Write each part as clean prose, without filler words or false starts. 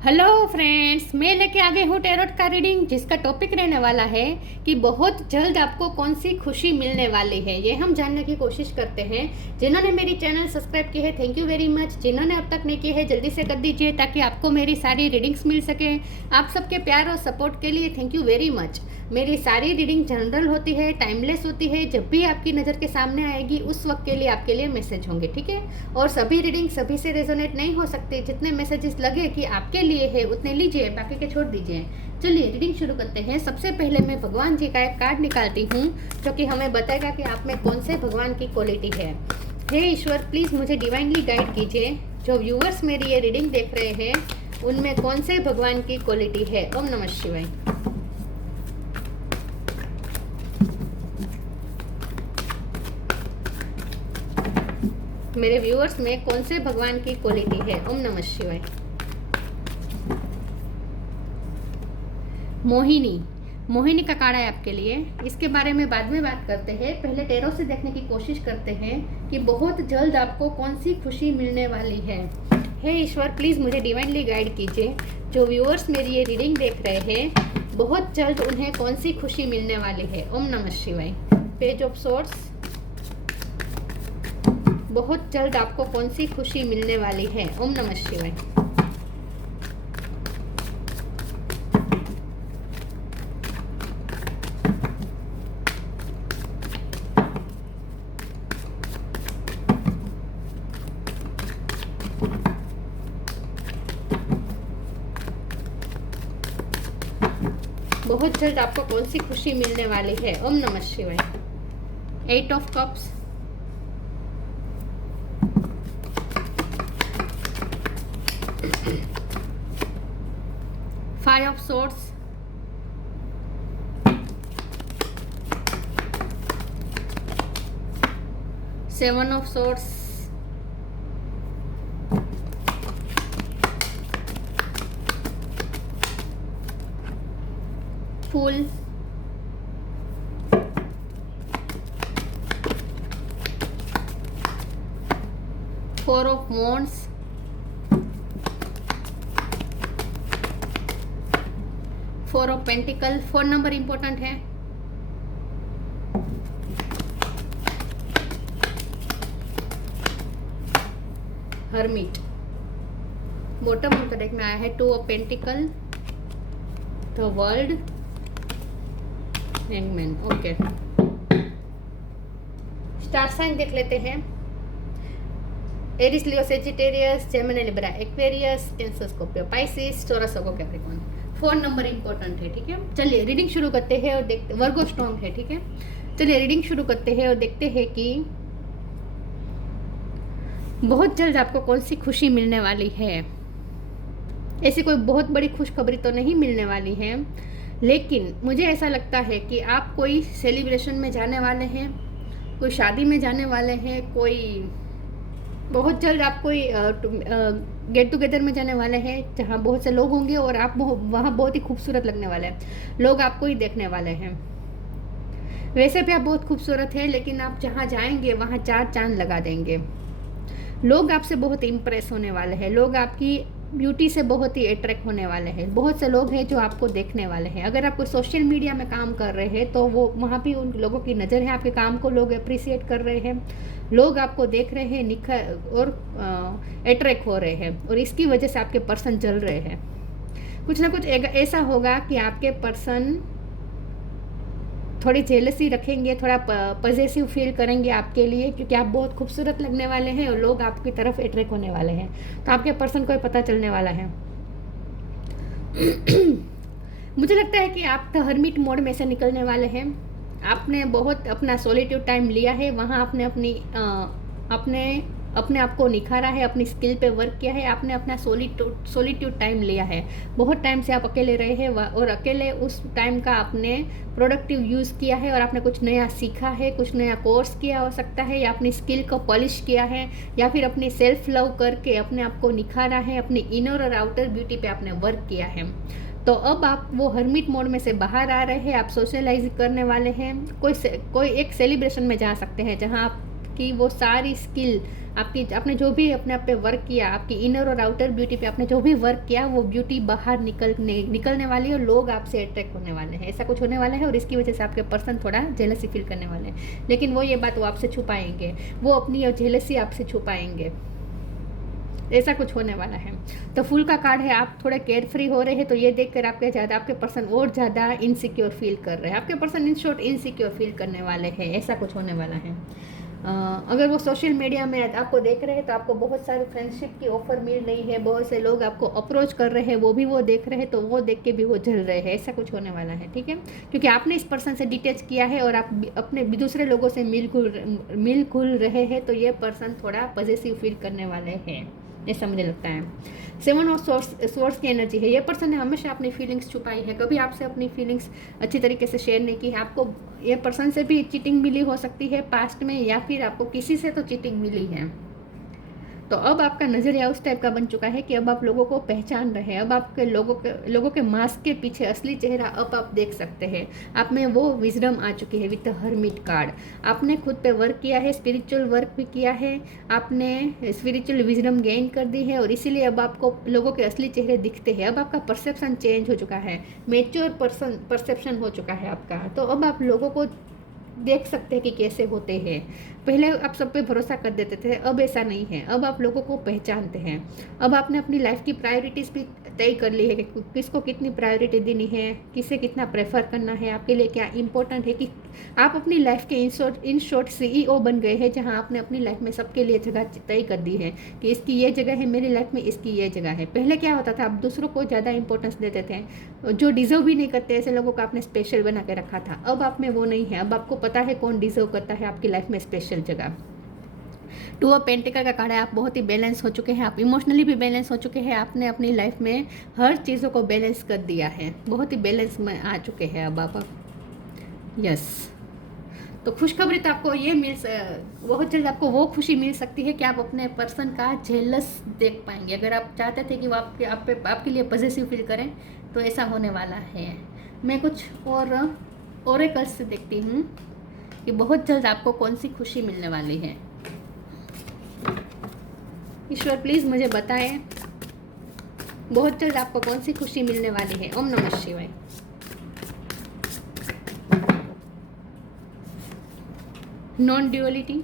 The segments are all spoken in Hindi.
हेलो फ्रेंड्स, मैं लेके आ गई हूँ टैरोट का रीडिंग, जिसका टॉपिक रहने वाला है कि बहुत जल्द आपको कौन सी खुशी मिलने वाली है। ये हम जानने की कोशिश करते हैं। जिन्होंने मेरी चैनल सब्सक्राइब की है, थैंक यू वेरी मच। जिन्होंने अब तक नहीं की है, जल्दी से कर दीजिए ताकि आपको मेरी सारी रीडिंग्स मिल सके। आप सबके प्यार और सपोर्ट के लिए थैंक यू वेरी मच। मेरी सारी रीडिंग जनरल होती है, टाइमलेस होती है। जब भी आपकी नज़र के सामने आएगी उस वक्त के लिए आपके लिए मैसेज होंगे, ठीक है। और सभी रीडिंग सभी से रेजोनेट नहीं हो सकते। जितने मैसेजेस लगे कि आपके लिए है उतने लीजिए, बाकी के छोड़ दीजिए। चलिए रीडिंग शुरू करते हैं। सबसे पहले मैं भगवान जी का एक कार्ड निकालती हूँ जो कि हमें बताएगा कि आप में कौन से भगवान की क्वालिटी है। हे ईश्वर, प्लीज़ मुझे डिवाइनली गाइड कीजिए। जो व्यूअर्स मेरी ये रीडिंग देख रहे हैं उनमें कौन से भगवान की क्वालिटी है। ओम नमः शिवाय। मेरे व्यूअर्स में कौन से भगवान की क्वालिटी है। ओम नमः शिवाय। मोहिनी का कार्ड है आपके लिए। इसके बारे में बाद में बात करते हैं। पहले टैरो से देखने की कोशिश करते हैं कि बहुत जल्द आपको कौन सी खुशी मिलने वाली है। हे ईश्वर, प्लीज़ मुझे डिवाइनली गाइड कीजिए। जो व्यूअर्स मेरी ये रीडिंग देख रहे हैं बहुत जल्द उन्हें कौन सी खुशी मिलने वाली है। ओम नमः शिवाय। Page of source. बहुत जल्द आपको कौन सी खुशी मिलने वाली है। ओम नमः शिवाय। बहुत जल्द आपको कौन सी खुशी मिलने वाली है। ओम नमः शिवाय। 8 of cups. Five of swords. Seven of swords. Fool. Four of wands। Four of pentacle. 4 number important है। Hermit. Bottom of the deck में आया है 2 of pentacle, the world, hangman. Okay, star sign देख लेते हैं। Aries, Leo, Sagittarius, Gemini, Libra, Aquarius, Cancer, Scorpio, Pisces, Taurus, Virgo, Capricorn. 4 number important है, ठीक है। चलिए रीडिंग शुरू करते हैं और देखते। वर्गो स्ट्रॉन्ग है, ठीक है। चलिए रीडिंग शुरू करते हैं और देखते हैं कि बहुत जल्द आपको कौन सी खुशी मिलने वाली है। ऐसी कोई बहुत बड़ी खुशखबरी तो नहीं मिलने वाली है, लेकिन मुझे ऐसा लगता है कि आप कोई सेलिब्रेशन में जाने वाले हैं, कोई शादी में जाने वाले हैं, कोई बहुत जल्द आप कोई गेट टुगेदर में जाने वाले हैं जहाँ बहुत से लोग होंगे और आप वहाँ बहुत ही खूबसूरत लगने वाले हैं। लोग आपको ही देखने वाले हैं। वैसे भी आप बहुत खूबसूरत हैं, लेकिन आप जहाँ जाएंगे वहाँ 4 चांद लगा देंगे। लोग आपसे बहुत इम्प्रेस होने वाले हैं। लोग आपकी ब्यूटी से बहुत ही अट्रैक्ट होने वाले हैं। बहुत से लोग हैं जो आपको देखने वाले हैं। अगर आप कोई सोशल मीडिया में काम कर रहे हैं तो वो वहाँ भी उन लोगों की नज़र है, आपके काम को लोग अप्रिसिएट कर रहे हैं। लोग आपको देख रहे हैं, निखर और अट्रैक्ट हो रहे हैं, और इसकी वजह से आपके पर्सन जल रहे हैं। कुछ ना कुछ ऐसा होगा कि आपके पर्सन थोड़ी जेलसी रखेंगे, थोड़ा पॉजिटिव फील करेंगे आपके लिए, क्योंकि आप बहुत खूबसूरत लगने वाले हैं और लोग आपकी तरफ अट्रैक्ट होने वाले हैं। तो आपके पर्सन को पता चलने वाला है। मुझे लगता है कि आप द हर्मिट मोड में से निकलने वाले हैं। आपने बहुत अपना सॉलिट्यूड टाइम लिया है। वहाँ आपने अपने आप को निखारा है, अपनी स्किल पे वर्क किया है। आपने अपना सॉलिट्यूड टाइम लिया है। बहुत टाइम से आप अकेले रहे हैं और अकेले उस टाइम का आपने प्रोडक्टिव यूज़ किया है और आपने कुछ नया सीखा है, कुछ नया कोर्स किया हो सकता है, या अपनी स्किल को पॉलिश किया है, या फिर अपनी सेल्फ लव करके अपने आप को निखारा है। अपनी इनर और आउटर ब्यूटी पे आपने वर्क किया है। तो अब आप वो हर्मिट मोड में से बाहर आ रहे हैं। आप सोशलाइज करने वाले हैं। कोई एक सेलिब्रेशन में जा सकते हैं जहाँ आप कि वो सारी स्किल आपने जो भी अपने आप पे वर्क किया, आपकी इनर और आउटर ब्यूटी पे आपने जो भी वर्क किया, वो ब्यूटी बाहर निकलने वाली है और लोग आपसे अट्रैक्ट होने वाले हैं। ऐसा कुछ होने वाला है और इसकी वजह से आपके पर्सन थोड़ा जेलसी फील करने वाले हैं, लेकिन वो ये बात वो आपसे छुपाएंगे, वो अपनी जेलसी आपसे छुपाएंगे। ऐसा कुछ होने वाला है। तो फूल का कार्ड है, आप थोड़े केयर फ्री हो रहे हैं, तो ये देखकर आपके पर्सन और ज़्यादा इनसिक्योर फील कर रहे हैं। आपके person in short insecure feel करने वाले हैं, ऐसा कुछ होने वाला है। अगर वो सोशल मीडिया में आपको देख रहे हैं तो आपको बहुत सारी फ्रेंडशिप की ऑफर मिल रही है, बहुत से लोग आपको अप्रोच कर रहे हैं, वो भी वो देख रहे हैं, तो वो देख के भी वो जल रहे हैं। ऐसा कुछ होने वाला है, ठीक है, क्योंकि आपने इस पर्सन से डिटैच किया है और आप अपने दूसरे लोगों से मिल खुल रहे हैं, तो ये पर्सन थोड़ा पॉजिटिव फील करने वाले हैं, ऐसा मुझे लगता है। 7 ऑफ सोर्स की एनर्जी है। ये पर्सन ने हमेशा अपनी फीलिंग्स छुपाई है, कभी आपसे अपनी फीलिंग्स अच्छी तरीके से शेयर नहीं की है। आपको ये पर्सन से भी चीटिंग मिली हो सकती है पास्ट में, या फिर आपको किसी से तो चीटिंग मिली है। तो अब आपका नज़रिया उस टाइप का बन चुका है कि अब आप लोगों को पहचान रहे हैं। अब आपके लोगों के मास्क के पीछे असली चेहरा अब आप देख सकते हैं। आप में वो विजडम आ चुकी है विद द हर्मिट कार्ड। आपने खुद पे वर्क किया है, स्पिरिचुअल वर्क भी किया है, आपने स्पिरिचुअल विजडम गेन कर दी है, और इसीलिए अब आपको लोगों के असली चेहरे दिखते हैं। अब आपका परसेप्शन चेंज हो चुका है, मेच्योर परसेप्शन हो चुका है आपका। तो अब आप लोगों को देख सकते हैं कि कैसे होते हैं। पहले आप सब पे भरोसा कर देते थे, अब ऐसा नहीं है। अब आप लोगों को पहचानते हैं। अब आपने अपनी लाइफ की प्रायोरिटीज़ भी तय कर ली है कि किसको कितनी प्रायोरिटी देनी है, किसे कितना प्रेफर करना है, आपके लिए क्या इंपॉर्टेंट है। कि आप अपनी लाइफ के इन शॉर्ट CEO बन गए हैं, जहां आपने अपनी लाइफ में सबके लिए जगह तय कर दी है कि इसकी ये जगह है मेरी लाइफ में, इसकी ये जगह है। पहले क्या होता था, आप दूसरों को ज़्यादा इंपॉर्टेंस देते थे, जो डिजर्व भी नहीं करते ऐसे लोगों को आपने स्पेशल बना के रखा था। अब आप में वो नहीं है। अब आपको पता है कौन डिजर्व करता है आपकी लाइफ में स्पेशल जगह। 2 ऑफ पेंटिकल का कार्ड है। आप बहुत ही बैलेंस हो चुके हैं, आप इमोशनली भी बैलेंस हो चुके हैं। आपने अपनी लाइफ में हर चीज़ों को बैलेंस कर दिया है, बहुत ही बैलेंस में आ चुके हैं अब आप। यस, तो खुशखबरी तो आपको ये बहुत जल्द आपको वो खुशी मिल सकती है कि आप अपने पर्सन का जेलस देख पाएंगे। अगर आप चाहते थे कि वो आपके लिए पॉजिटिव फील करें, तो ऐसा होने वाला है। मैं कुछ और ओरेकल्स से देखती हूँ कि बहुत जल्द आपको कौन सी खुशी मिलने वाली है। ईश्वर प्लीज़ मुझे बताएं बहुत जल्द आपको कौन सी खुशी मिलने वाली है। ओम नमः शिवाय। Non duality,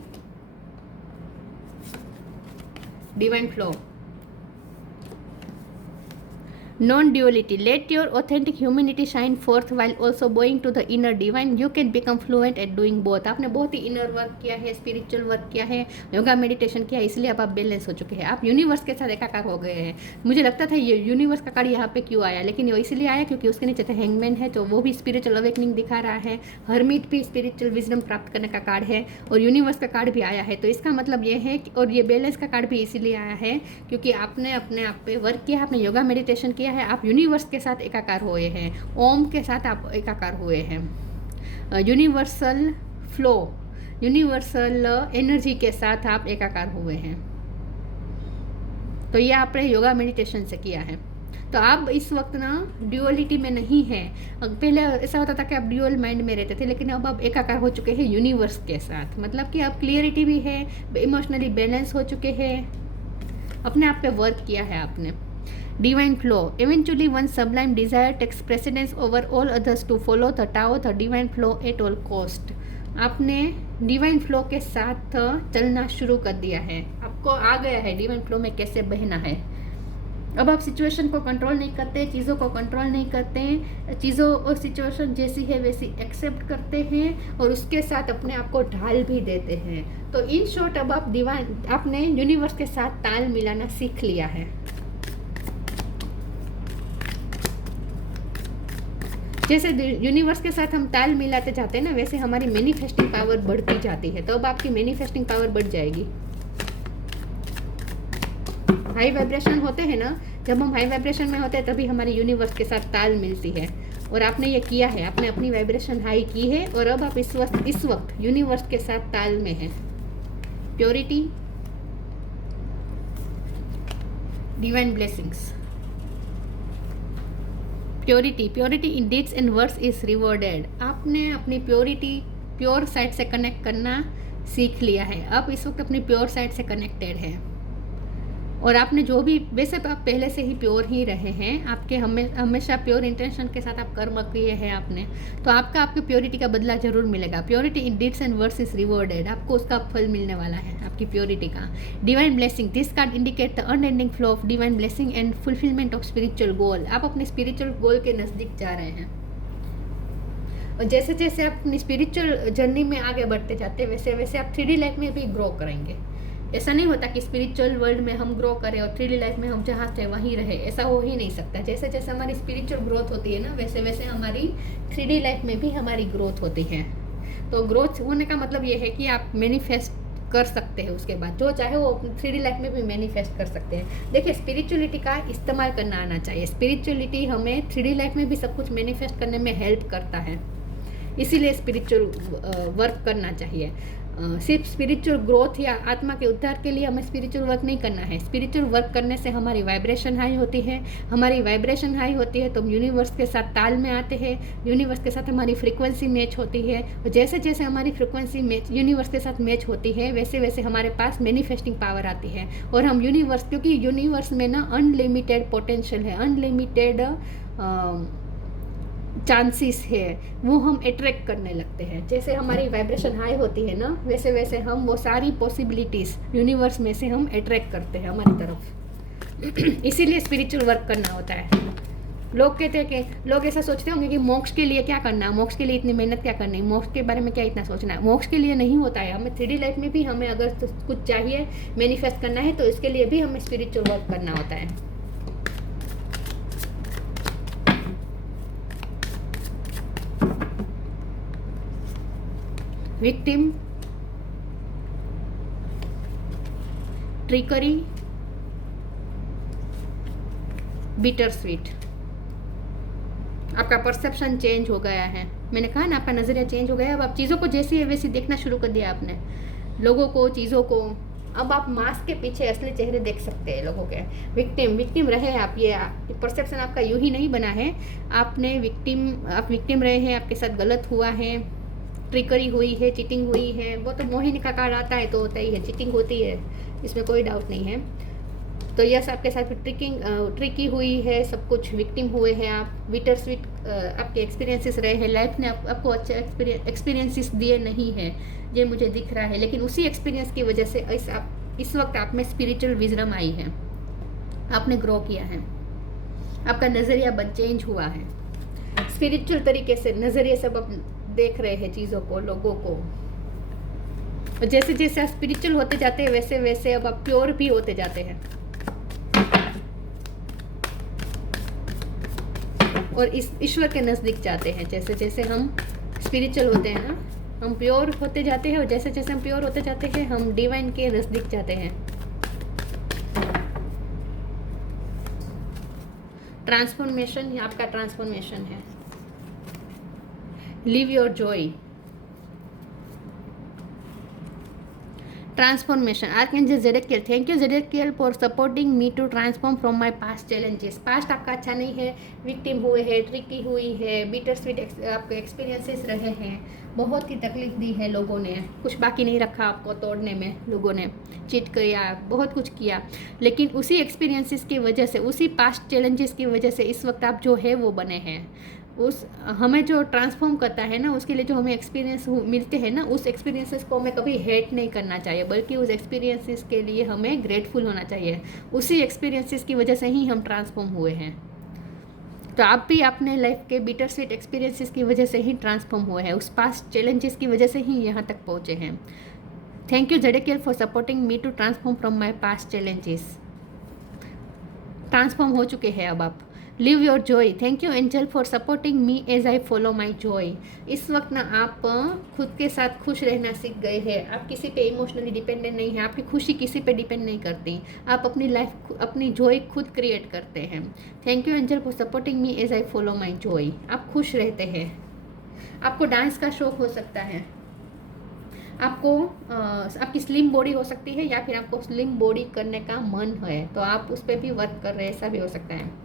divine flow. Non-duality. Let your authentic humanity shine forth while also bowing to the inner divine. You can become fluent at doing both. आपने बहुत ही इनर वर्क किया है, स्पिरिचुअल वर्क किया है, योगा मेडिटेशन किया है, इसलिए अब आप बैलेंस हो चुके हैं। आप यूनिवर्स के साथ एकाकार हो गए हैं। मुझे लगता था ये यूनिवर्स का कार्ड यहाँ पे क्यों आया, लेकिन वो इसलिए आया क्योंकि उसके नीचे तो हैंगमैन है, तो वो भी स्पिरिचुअल अवेकनिंग दिखा रहा है। हर्मिट भी स्पिरिचुअल विजडम प्राप्त करने का कार्ड है, और यूनिवर्स का कार्ड भी आया है। तो इसका मतलब ये है और ये बैलेंस का कार्ड भी इसीलिए आया है क्योंकि आपने अपने आप पे वर्क किया, आपने योगा मेडिटेशन किया है, आप यूनिवर्स के साथ एकाकार हुए हैं, ओम के साथ आप एकाकार हुए हैं, यूनिवर्सल फ्लो, यूनिवर्सल एनर्जी के साथ आप एकाकार हुए हैं। तो ये आपने योगा मेडिटेशन से किया है। तो आप इस वक्त ना ड्यूअलिटी में नहीं है। पहले ऐसा होता था कि आप ड्यूअल माइंड में रहते थे, लेकिन अब आप एकाकार हो चुके हैं यूनिवर्स के साथ। मतलब कि अब क्लियरिटी भी है, इमोशनली बैलेंस हो चुके हैं, अपने आप पे वर्क किया है आपने। Divine flow. Eventually, one sublime desire takes precedence over all others to follow the Tao, the divine flow at all cost. आपने डिवाइन फ्लो के साथ चलना शुरू कर दिया है, आपको आ गया है डिवाइन फ्लो में कैसे बहना है। अब आप सिचुएशन को कंट्रोल नहीं करते, चीज़ों को कंट्रोल नहीं करते, चीज़ों और सिचुएशन जैसी है वैसी एक्सेप्ट करते हैं और उसके साथ अपने आप को ढाल भी देते हैं। तो इन शॉर्ट अब आपने यूनिवर्स के साथ ताल मिलाना सीख लिया है। जैसे यूनिवर्स के साथ हम ताल मिलाते जाते हैं ना, वैसे हमारी मैनिफेस्टिंग पावर बढ़ती जाती है। तो अब आपकी मैनिफेस्टिंग पावर बढ़ जाएगी। हाई वाइब्रेशन होते हैं ना, जब हम हाई वाइब्रेशन में होते हैं तभी हमारी यूनिवर्स के साथ ताल मिलती है। और आपने ये किया है, आपने अपनी वाइब्रेशन हाई की है और अब आप इस वक्त यूनिवर्स के साथ ताल में हैं। Purity, divine blessings. Purity in deeds and words is rewarded. आपने अपनी प्योर साइड से कनेक्ट करना सीख लिया है, आप इस वक्त अपनी प्योर साइड से कनेक्टेड हैं। और आपने जो भी, वैसे तो आप पहले से ही प्योर ही रहे हैं, आपके हमेशा प्योर इंटेंशन के साथ आप कर्म किए हैं आपने, तो आपकी प्योरिटी का बदला जरूर मिलेगा। Purity in deeds and words is rewarded, आपको उसका फल मिलने वाला है आपकी प्योरिटी का। Divine blessing, this card indicate the unending flow of divine blessing and fulfilment of spiritual goal. आप अपने स्पिरिचुअल गोल के नज़दीक जा रहे हैं, और जैसे जैसे आप अपनी स्पिरिचुअल जर्नी में आगे बढ़ते जाते हैं वैसे वैसे आप 3D लाइफ में भी ग्रो करेंगे। ऐसा नहीं होता कि स्पिरिचुअल वर्ल्ड में हम ग्रो करें और 3D लाइफ में हम जहाँ थे वहीं रहे, ऐसा हो ही नहीं सकता। जैसे जैसे हमारी स्पिरिचुअल ग्रोथ होती है ना, वैसे वैसे हमारी 3D लाइफ में भी हमारी ग्रोथ होती है। तो ग्रोथ होने का मतलब ये है कि आप मैनिफेस्ट कर सकते हैं, उसके बाद जो चाहे वो 3D लाइफ में भी मैनिफेस्ट कर सकते हैं। देखिए, स्पिरिचुअलिटी का इस्तेमाल करना आना चाहिए। स्पिरिचुअलिटी हमें 3D लाइफ में भी सब कुछ मैनिफेस्ट करने में हेल्प करता है, इसीलिए स्पिरिचुअल वर्क करना चाहिए। सिर्फ स्पिरिचुअल ग्रोथ या आत्मा के उद्धार के लिए हमें स्पिरिचुअल वर्क नहीं करना है। स्पिरिचुअल वर्क करने से हमारी वाइब्रेशन हाई होती है, हमारी वाइब्रेशन हाई होती है तो हम यूनिवर्स के साथ ताल में आते हैं, यूनिवर्स के साथ हमारी फ्रीक्वेंसी मैच होती है, और जैसे जैसे हमारी फ्रीक्वेंसी मैच यूनिवर्स के साथ मैच होती है वैसे वैसे हमारे पास मैनिफेस्टिंग पावर आती है। और हम यूनिवर्स, क्योंकि यूनिवर्स में ना अनलिमिटेड पोटेंशियल है, अनलिमिटेड चांसेस है, वो हम अट्रैक्ट करने लगते हैं। जैसे हमारी वाइब्रेशन हाई होती है ना, वैसे वैसे हम वो सारी पॉसिबिलिटीज़ यूनिवर्स में से हम अट्रैक्ट करते हैं हमारी तरफ। इसीलिए स्पिरिचुअल वर्क करना होता है। लोग कहते हैं कि लोग ऐसा सोचते होंगे कि मोक्ष के लिए क्या करना है, मोक्ष के लिए इतनी मेहनत क्या करनी है, मोक्ष के बारे में क्या इतना सोचना है। मोक्ष के लिए नहीं होता है, हमें 3D लाइफ में भी हमें अगर कुछ चाहिए मैनिफेस्ट करना है तो इसके लिए भी हमें स्पिरिचुअल वर्क करना होता है। Victim, trickery, bitter sweet. आपका परसेप्शन चेंज हो गया है, मैंने कहा ना आपका नज़रिया चेंज हो गया है। अब आप चीज़ों को जैसी है वैसी देखना शुरू कर दिया आपने, लोगों को, चीज़ों को। अब आप मास्क के पीछे असली चेहरे देख सकते हैं लोगों के। विक्टिम रहे हैं आप, ये परसेप्शन आपका यूं ही नहीं बना है। आप विक्टिम रहे हैं, आपके साथ गलत हुआ है, ट्रिकरी हुई है, चीटिंग हुई है। वो तो मोहिनी का कार्ड आता है तो होता ही है, चीटिंग होती है, इसमें कोई डाउट नहीं है। तो यस, आपके साथ ट्रिकी हुई है, सब कुछ विक्टिम हुए हैं आप। बिटर स्वीट आपके एक्सपीरियंसेस रहे हैं, लाइफ ने आपको अच्छे एक्सपीरियंसेस दिए नहीं है, ये मुझे दिख रहा है। लेकिन उसी एक्सपीरियंस की वजह से इस वक्त आप में स्पिरिचुअल विजडम आई है, आपने ग्रो किया है, आपका नज़रिया चेंज हुआ है। स्पिरिचुअल तरीके से नज़रिए से आप देख रहे हैं चीज़ों को, लोगों को। और जैसे जैसे आप स्पिरिचुअल होते जाते हैं वैसे वैसे अब आप प्योर भी होते जाते हैं, और इस ईश्वर के नज़दीक जाते हैं। जैसे जैसे हम स्पिरिचुअल होते हैं ना, हम प्योर होते जाते हैं, और जैसे जैसे हम प्योर होते जाते हैं हम डिवाइन के नज़दीक जाते हैं। ट्रांसफॉर्मेशन, ये आपका ट्रांसफॉर्मेशन है। Live your joy, transformation. Archangel Zadkiel, thank you Zadkiel for supporting me to transform from my past challenges. Past आपका अच्छा नहीं है, विक्टिम हुए हैं, ट्रिकी हुई है, बिटर स्वीट आपके एक्सपीरियंसेस रहे हैं, बहुत ही तकलीफ दी है लोगों ने, कुछ बाकी नहीं रखा आपको तोड़ने में, लोगों ने चीट किया, बहुत कुछ किया। लेकिन उसी एक्सपीरियंसेस की वजह से, उसी पास्ट चैलेंजेस की वजह से इस वक्त आप जो है वो बने हैं। हमें जो ट्रांसफॉर्म करता है ना, उसके लिए जो हमें एक्सपीरियंस मिलते हैं ना, उस एक्सपीरियंसेस को हमें कभी हेट नहीं करना चाहिए, बल्कि उस एक्सपीरियंसेस के लिए हमें ग्रेटफुल होना चाहिए। उसी एक्सपीरियंसेस की वजह से ही हम ट्रांसफॉर्म हुए हैं। तो आप भी अपने लाइफ के बिटर स्वीट एक्सपीरियंसेस की वजह से ही ट्रांसफॉर्म हुए हैं, उस पास्ट चैलेंजेस की वजह से ही यहाँ तक पहुँचे हैं। Thank you Zadkiel for supporting me to transform from my past challenges. Transform हो चुके हैं अब आप। Live your joy, thank you angel for supporting me as I follow my joy. इस वक्त ना आप खुद के साथ खुश रहना सीख गए हैं, आप किसी पे इमोशनली डिपेंडेंट नहीं है, आपकी खुशी किसी पे डिपेंड नहीं करती, आप अपनी लाइफ, अपनी जॉय खुद क्रिएट करते हैं। Thank you angel for supporting me as I follow my joy. आप खुश रहते हैं, आपको डांस का शौक हो सकता है, आपको आपकी स्लिम बॉडी हो सकती है, या फिर आपको स्लिम बॉडी करने का मन है तो आप उस पर भी वर्क कर रहे हैं, ऐसा भी हो सकता है।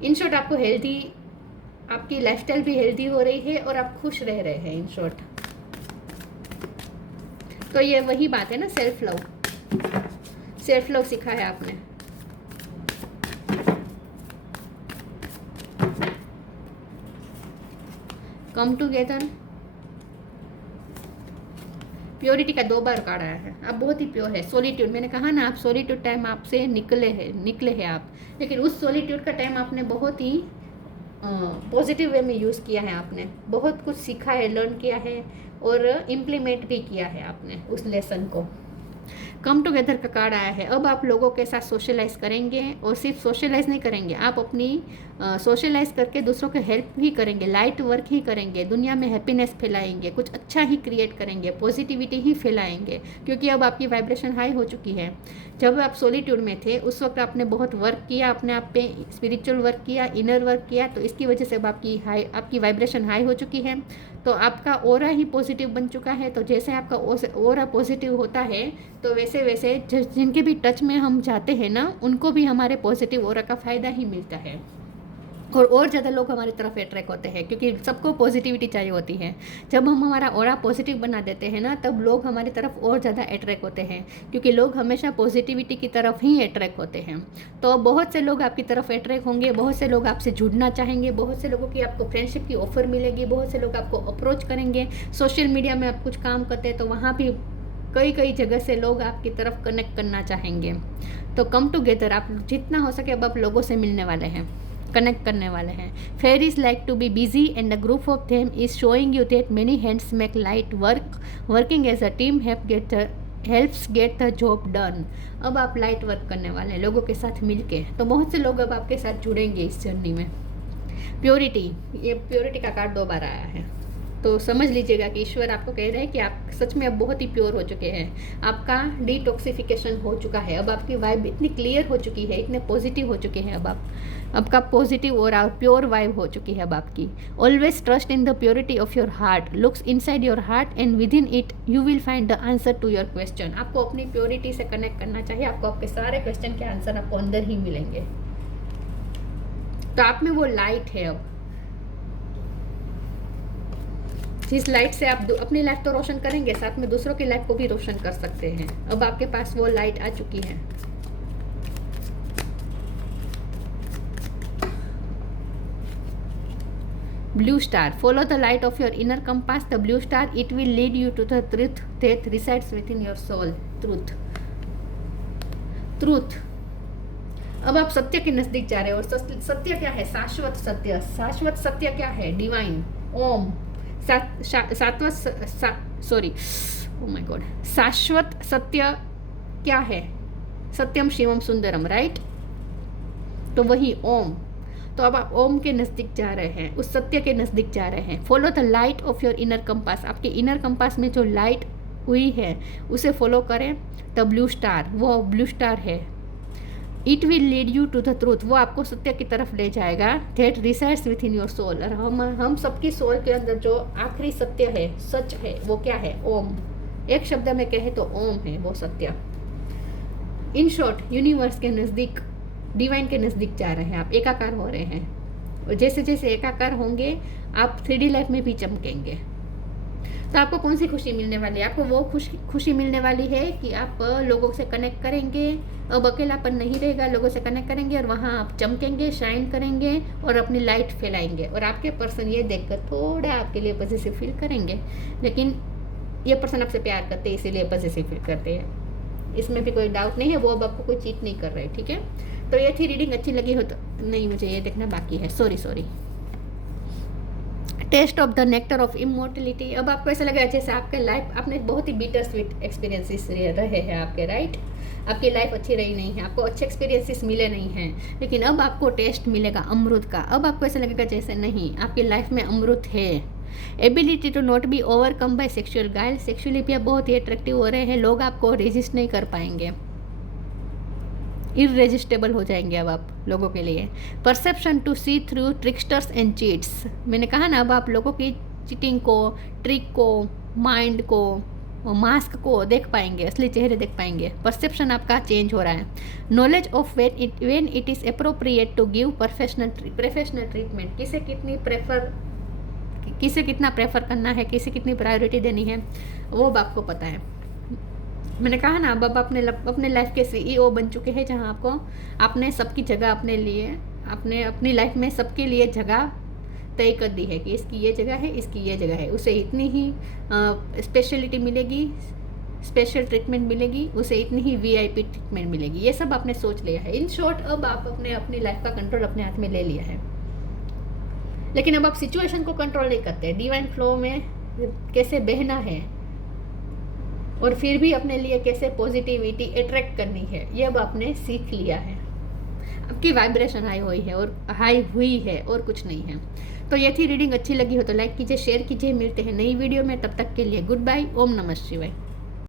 इन शॉर्ट आपको हेल्दी, आपकी लाइफस्टाइल भी हेल्दी हो रही है और आप खुश रह रहे हैं। इन शॉर्ट तो ये वही बात है ना, सेल्फ लव, सेल्फ लव सीखा है आपने। कम टुगेदर, प्योरिटी का 2 बार कार्ड आया है। आप बहुत ही प्योर है। सॉलिट्यूड, मैंने कहा ना, आप सॉलिट्यूड टाइम आपसे निकले हैं आप, लेकिन उस सॉलिट्यूड का टाइम आपने बहुत ही पॉजिटिव वे में यूज़ किया है। आपने बहुत कुछ सीखा है, लर्न किया है और इम्प्लीमेंट भी किया है आपने उस लेसन को। कम टुगेदर का कार्ड आया है। अब आप लोगों के साथ सोशलाइज करेंगे, और सिर्फ सोशलाइज नहीं करेंगे, आप अपनी सोशलाइज करके दूसरों के हेल्प भी करेंगे, लाइट वर्क ही करेंगे, दुनिया में हैप्पीनेस फैलाएंगे, कुछ अच्छा ही क्रिएट करेंगे, पॉजिटिविटी ही फैलाएंगे, क्योंकि अब आपकी वाइब्रेशन हाई हो चुकी है। जब आप सॉलिट्यूड में थे उस वक्त आपने बहुत वर्क किया, अपने आप पे स्पिरिचुअल वर्क किया, इनर वर्क किया, तो इसकी वजह से अब आपकी वाइब्रेशन हाई हो चुकी है, तो आपका ऑरा ही पॉजिटिव बन चुका है। तो जैसे आपका ऑरा पॉजिटिव होता है, तो वैसे वैसे जिनके भी टच में हम जाते हैं ना, उनको भी हमारे पॉजिटिव ऑरा का फ़ायदा ही मिलता है, और ज़्यादा लोग हमारी तरफ अट्रैक्ट होते हैं, क्योंकि सबको पॉजिटिविटी चाहिए होती है। जब हम हमारा ऑरा पॉजिटिव बना देते हैं ना, तब लोग हमारी तरफ और ज़्यादा अट्रैक्ट होते हैं, क्योंकि लोग हमेशा पॉजिटिविटी की तरफ ही अट्रैक्ट होते हैं। तो बहुत से लोग आपकी तरफ अट्रैक्ट होंगे, बहुत से लोग आपसे जुड़ना चाहेंगे, बहुत से लोगों की आपको फ्रेंडशिप की ऑफर मिलेगी, बहुत से लोग आपको अप्रोच करेंगे। सोशल मीडिया में आप कुछ काम करते हैं तो वहाँ भी कई जगह से लोग आपकी तरफ कनेक्ट करना चाहेंगे। तो कम टुगेदर, आप जितना हो सके अब आप लोगों से मिलने वाले हैं, कनेक्ट करने वाले हैं। Fairies like to be busy and the group of them is showing you that many hands make light work, working as a team helps get the job done. अब आप लाइट वर्क करने वाले हैं लोगों के साथ मिलके, तो बहुत से लोग अब आपके साथ जुड़ेंगे इस जर्नी में। प्योरिटी, ये प्योरिटी का कार्ड 2 बार आया है, तो समझ लीजिएगा कि ईश्वर आपको कह रहे हैं कि आप सच में अब बहुत ही प्योर हो चुके हैं। आपका डिटॉक्सिफिकेशन हो चुका है, अब आपकी वाइब इतनी क्लियर हो चुकी है, इतने पॉजिटिव हो चुके हैं, अब आपका पॉजिटिव और प्योर वाइब हो चुकी है अब आपकी। Always trust in the purity of your heart, looks inside your heart and within it you will find the answer to your question. आपको अपनी प्योरिटी से कनेक्ट करना चाहिए, आपको आपके सारे क्वेश्चन के आंसर आपको अंदर ही मिलेंगे। तो आप में वो लाइट है। अब जिस लाइट से आप अपनी लाइफ तो रोशन करेंगे, साथ में दूसरों की लाइफ को भी रोशन कर सकते हैं। अब आपके पास वो लाइट आ चुकी है। Blue star, follow the light of your inner compass, the blue star, it will lead you to the truth that resides within your soul. Truth. अब आप सत्य के नजदीक जा रहे हो, और सत्य क्या है? शाश्वत सत्य। शाश्वत सत्य क्या है? डिवाइन, ओम। शाश्वत सत्य क्या है? सत्यम शिवम सुंदरम, राइट? तो वही ओम। तो अब आप ओम के नज़दीक जा रहे हैं, उस सत्य के नज़दीक जा रहे हैं। Follow the light of your inner compass, आपके इनर कंपास में जो लाइट हुई है उसे फॉलो करें। द ब्लू स्टार, वो ब्लू स्टार है। It will lead you to the truth, वो आपको सत्य की तरफ ले जाएगा। That resides within your soul, और हम सबकी सोल के अंदर जो आखिरी सत्य है, सच है, वो क्या है? ओम। एक शब्द में कहे तो ओम है वो सत्य। इन शॉर्ट, यूनिवर्स के नज़दीक, डिवाइन के नज़दीक जा रहे हैं आप, एकाकार हो रहे हैं, और जैसे जैसे एकाकार होंगे आप 3D लाइफ में भी चमकेंगे। तो आपको कौन सी खुशी मिलने वाली है? आपको वो खुशी मिलने वाली है कि आप लोगों से कनेक्ट करेंगे, अब अकेलापन नहीं रहेगा, लोगों से कनेक्ट करेंगे और वहाँ आप चमकेंगे, शाइन करेंगे और अपनी लाइट फैलाएंगे। और आपके पर्सन ये देखकर थोड़ा आपके लिए पॉजिटिव फील करेंगे, लेकिन ये पर्सन आपसे प्यार करते हैं इसीलिए पॉजिटिव फील करते हैं, इसमें भी कोई डाउट नहीं है। वो अब आपको कोई चीट नहीं कर रहे, ठीक है? तो ये थी रीडिंग। अच्छी लगी हो तो नहीं, मुझे ये देखना बाकी है, sorry. Taste of the nectar of immortality. अब आपको ऐसा लगा जैसे आपके लाइफ, आपने बहुत ही बीटर स्वीट एक्सपीरियंसेस रहे हैं आपके, राइट? आपकी लाइफ अच्छी रही नहीं है, आपको अच्छे एक्सपीरियंसेस मिले नहीं हैं, लेकिन अब आपको टेस्ट मिलेगा अमृत का। अब आपको ऐसा लगेगा जैसे नहीं, आपकी लाइफ में अमृत है। Ability to not be overcome by sexual guile, sexually भी आप बहुत ही अट्रैक्टिव हो रहे हैं, लोग आपको रेजिस्ट नहीं कर पाएंगे, इररेजिस्टेबल हो जाएंगे अब आप लोगों के लिए। Perception to see through tricksters and cheats, मैंने कहा ना, अब आप लोगों की चीटिंग को, ट्रिक को, माइंड को, मास्क को देख पाएंगे, असली चेहरे देख पाएंगे। परसेप्शन आपका चेंज हो रहा है। Knowledge of when it is appropriate to give professional treatment, किसे कितना प्रेफर करना है, किसे कितनी प्रायोरिटी देनी है, वो आपको पता है। मैंने कहा ना, अब अपने लाइफ के CEO बन चुके हैं, जहाँ आपने सबकी जगह अपने लिए, आपने अपनी लाइफ में सबके लिए जगह तय कर दी है कि इसकी ये जगह है, इसकी ये जगह है, उसे इतनी ही स्पेशलिटी मिलेगी, स्पेशल ट्रीटमेंट मिलेगी, उसे इतनी ही VIP ट्रीटमेंट मिलेगी। ये सब आपने सोच लिया है। इन शॉर्ट, अब आप अपनी लाइफ का कंट्रोल अपने हाथ में ले लिया है। लेकिन अब आप सिचुएशन को कंट्रोल नहीं करते। डिवाइन फ्लो में कैसे बहना है और फिर भी अपने लिए कैसे पॉजिटिविटी अट्रैक्ट करनी है, ये अब आपने सीख लिया है। आपकी वाइब्रेशन हाई हुई है और कुछ नहीं है। तो ये थी रीडिंग। अच्छी लगी हो तो लाइक कीजिए, शेयर कीजिए। मिलते हैं नई वीडियो में, तब तक के लिए गुड बाय। ओम नमः शिवाय।